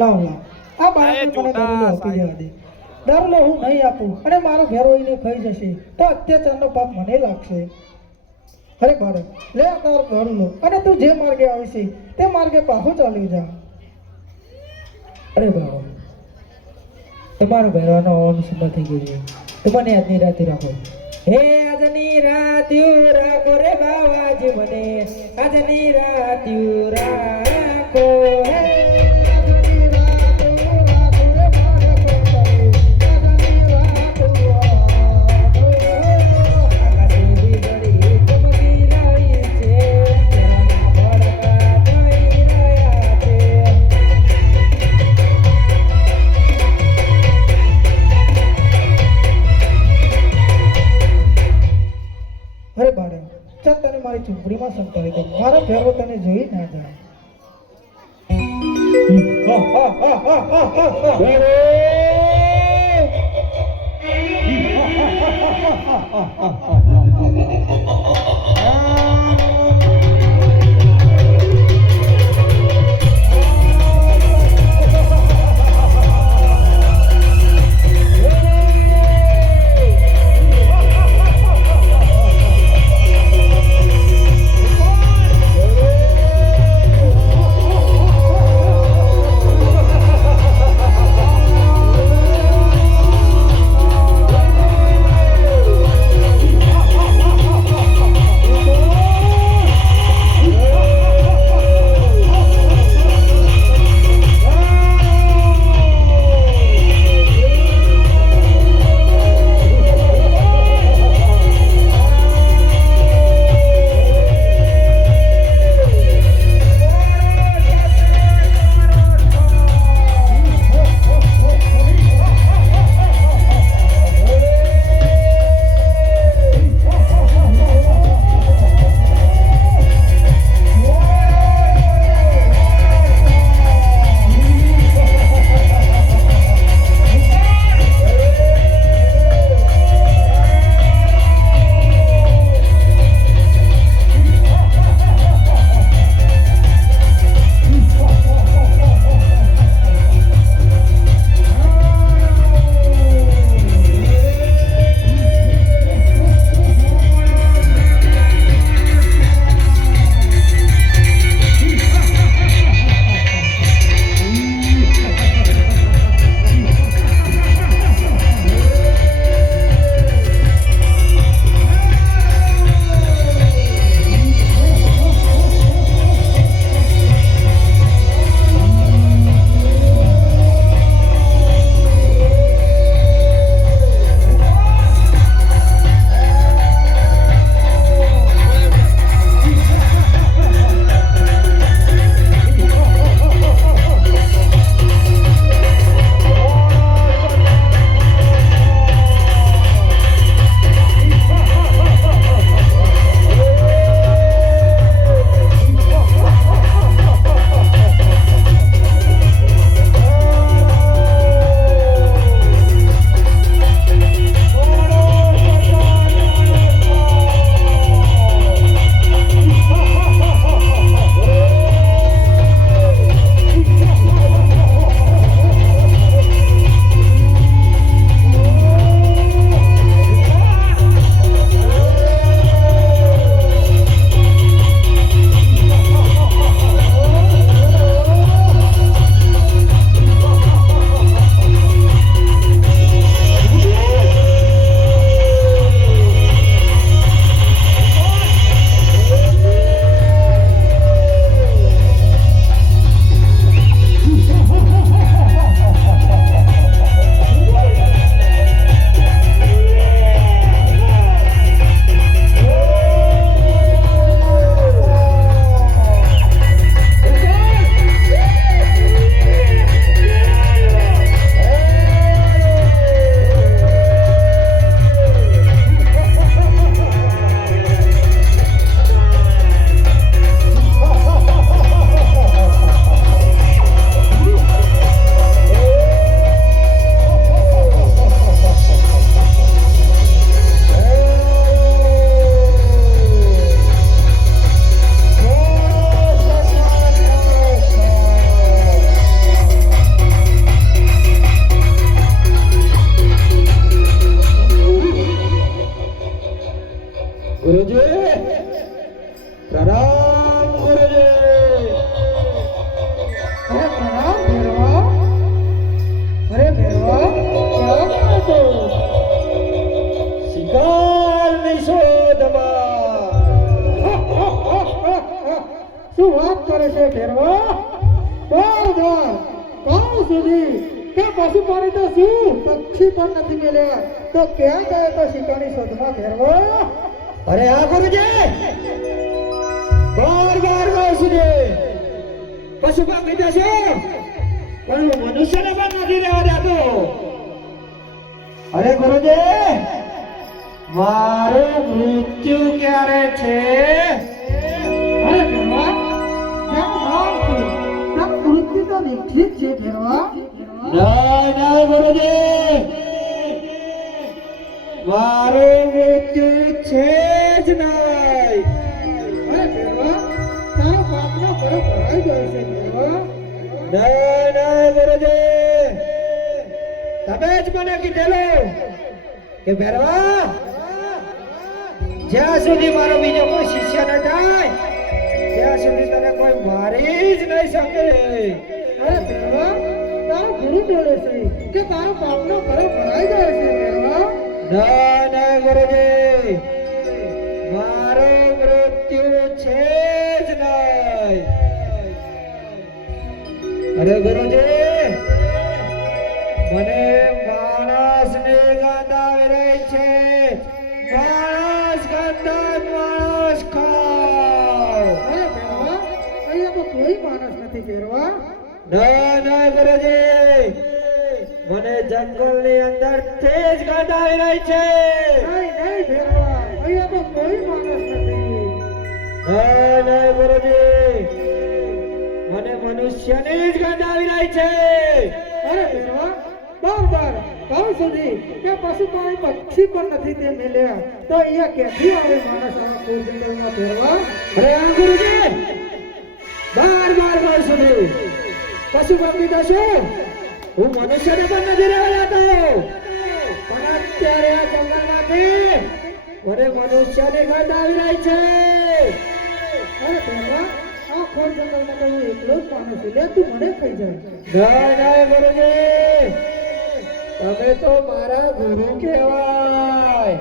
લાવ લાવ આ બાળકને મને દારૂ આપી દેવા દે. દારૂ હું નહીં આપું અને મારો ઘેરો એને ખાઈ જશે તો અત્યાચારનો પાપ મને લાગશે. અરે બાળક લે આ તારો દારૂ લો અને તું જે માર્ગે આવી છે તે માર્ગે પાછો ચાલ્યો જા. અરે બાબા તમારો ભરવાનો આવવાનું સમય થઈ ગયું છે તો મને આજની રાતે રાખો. હે આજની રાત્યું રાખો રે બાવાજી મને આજની રાત્યું રાખો. હે અરે બાળક ચાલ તને મારી ઝૂંપડીમાં સંતાડી દઉં. મારો ભેગો તને જોઈ ના જાય. ગુરુજી પ્રણામ ગુરુજી અરે પ્રણામ ભેરવા. અરે ભેરવા, ક્યાં ગયો તો? શિકારની શોધમાં. શું વાત કરે છે ભેરવા? બાર કામ સુધી કે પશુપાણી તો શું પક્ષી પણ નથી મળ્યા, તો ક્યાં ગયા તો શિકારની શોધમાં ભેરવા? અરે આ ગુરુજી બાર કહું સુધી પશુ પામી જશે પણ હું મનુષ્યને પણ નથી રહેવા દેતો. અરે ગુરુજી મારું મૃત્યુ ક્યારે છે? અરે ભેરવા, કેમ નામ છે? તમ મૃત્યુ તો નિશ્ચિત છે ભેરવા. ના ગુરુજી મારું મૃત્યુ છે જ નહીં. અરે ભેરવા, તારો પાપનો ઘરો ભરાઈ ગયો છે ભેરવા. ના ગુરુજી તમે જ મને કીધેલું કે ભેરવા જ્યાં સુધી મારો બીજો કોઈ શિષ્ય ન થાય ત્યાં સુધી તને કોઈ મારી જ નહીં શકે. અરે ભેરવા, તારો ગુરુ બોલે છે કે તારો પાપનો ઘરો ભરાઈ ગયો છે ભેરવા. ના ગુરુજી મારું મૃત્યુ છે જ નહીં. અરે ગુરુજી મને માણસની ગંધ આવી રહી છે. માણસ ખાવ. અરે ભેરવા, અહીંયા તો કોઈ માણસ નથી ભેરવા. ના ગુરુજી મને જંગલની અંદરથી જ ગંધ આવી રહી છે. નહીં ભેરવા, અહીંયા તો કોઈ માણસ નથી. ના ગુરુજી મને મનુષ્યની જ ગંધ આવી રહી છે. અરે ભેરવા, બાર કાલ સુધી કે પશુપાણી પક્ષી પણ નથી તે મળ્યા, તો અહીંયા ક્યાંથી આવે માણસ આવા કોઈ જંગલમાં ભેરવા? અરે આ ગુરુજી બાર કહું સુધી પશુ પક્ષી તો શું હું મનુષ્યને પણ નથી રહેવા દેતો, પણ અત્યારે આ જંગલમાંથી મને મનુષ્યની ગંધ આવી રહી છે. અરે ભેરવા, આ ખોર જંગલમાં તો હું એકલો જ માણસ છું, લે તું મને ખાઈ જાય. ના ગુરુજી તમે તો મારા ગુરુ કહેવાય.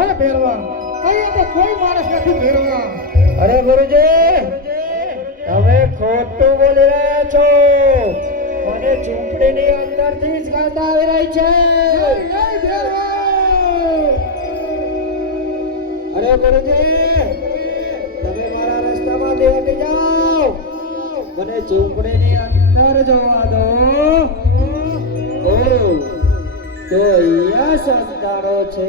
અરે ભેરવા, અહીંયા તો કોઈ માણસ નથી ભેરવા. અરે ગુરુજી તમે ખોટું બોલી રહ્યા છો. મને ઝૂંપડીની અંદરથી જ ગંધ આવી રહી છે. નહીં ભેરવા. અરે ગુરુજી તમે મારા રસ્તામાંથી હટી જાઓ. મને ઝૂંપડીની અંદર જોવા દો. ઓ તો અહીંયા સંતાડો છે.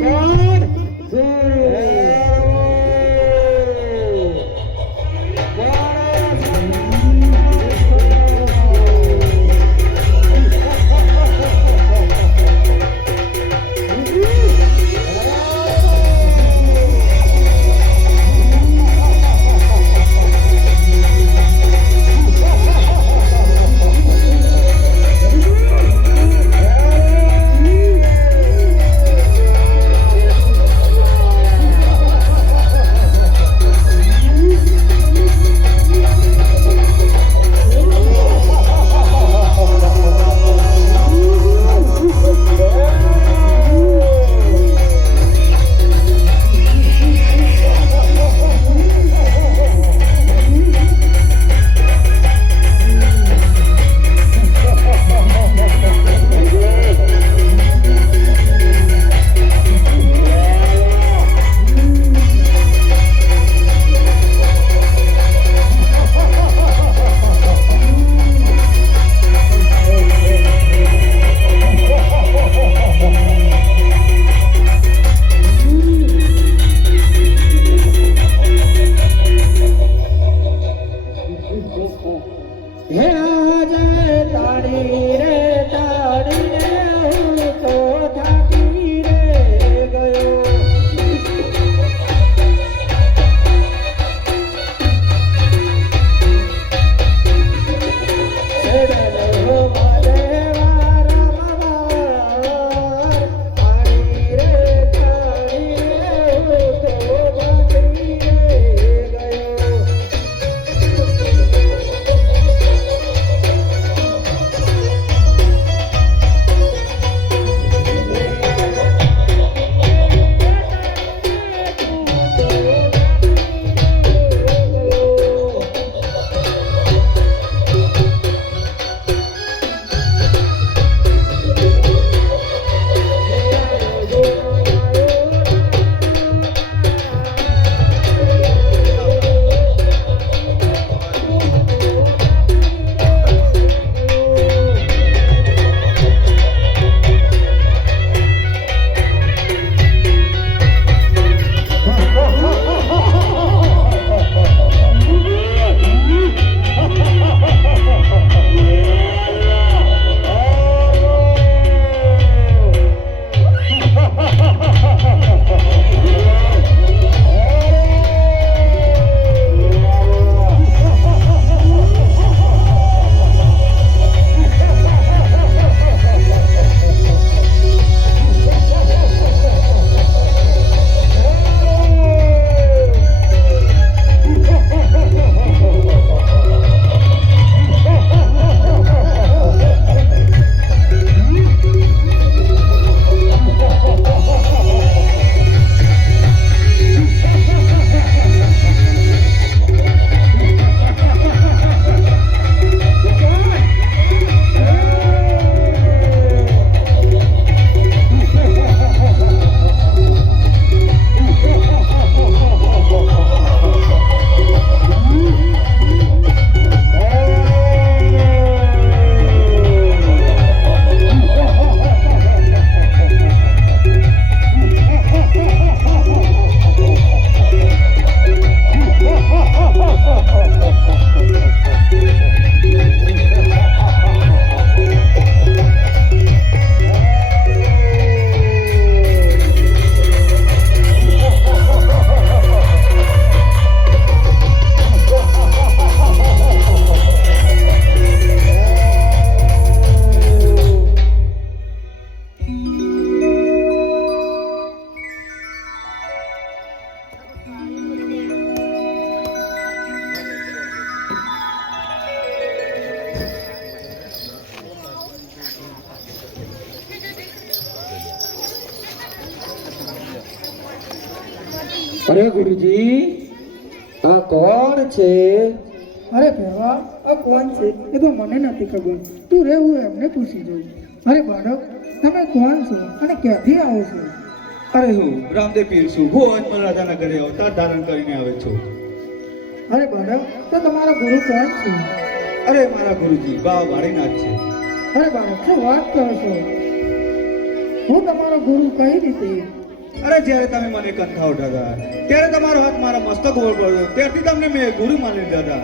કોણ? અરે ગુરુજી આ કોણ છે? અરે ભેરવા આ કોણ છે એ તો મને નથી ખબર. તું રે હું એમને પૂછી જોઉં. અરે બાળક તમે કોણ છો અને ક્યાંથી આવો છો? અરે હું રામદેવ પીર છું. હું અજમલ રાજાના ઘરે અવતાર ધારણ કરીને આવે છું. અરે બાળક તો તમારા ગુરુ કોણ છે? અરે મારા ગુરુજી બાવા વાળીનાથ છે. અરે બાળક શું વાત કરો છો? હું તમારો ગુરુ કઈ રીતે? અરે જ્યારે તમે મને કંઠા ઉઠાતા ત્યારે તમારો હાથ મારા મસ્તક ઉપર પડ્યો ત્યારથી તમને મેં ગુરુ માની લીધા હતા.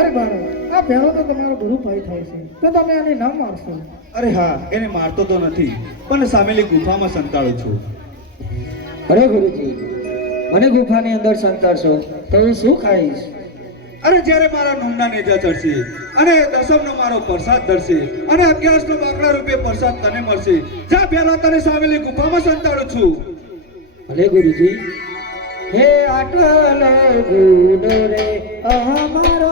અરે બાળક આ ભેરો તો તમારો ગુરુ ભાઈ થાય છે તો તમે આને ના મારશો. અરે હા, એને મારતો તો નથી પણ સામેલી ગુફામાં સંતાડું છું. અરે ગુરુજી મને ગુફાની અંદર સંતાડશો તો હું શું ખાઈશ? અરે જ્યારે મારા નોમના નેજા ચડશે અને દસમનો મારો પ્રસાદ ધરશે અને 11નો બાકડા રૂપે પ્રસાદ તને મળશે. જા પહેલા તને સામેલી ગુફામાં સંતાડું છું. ભલે ગુરુજી. હે આટલો ગુડો રે અમારો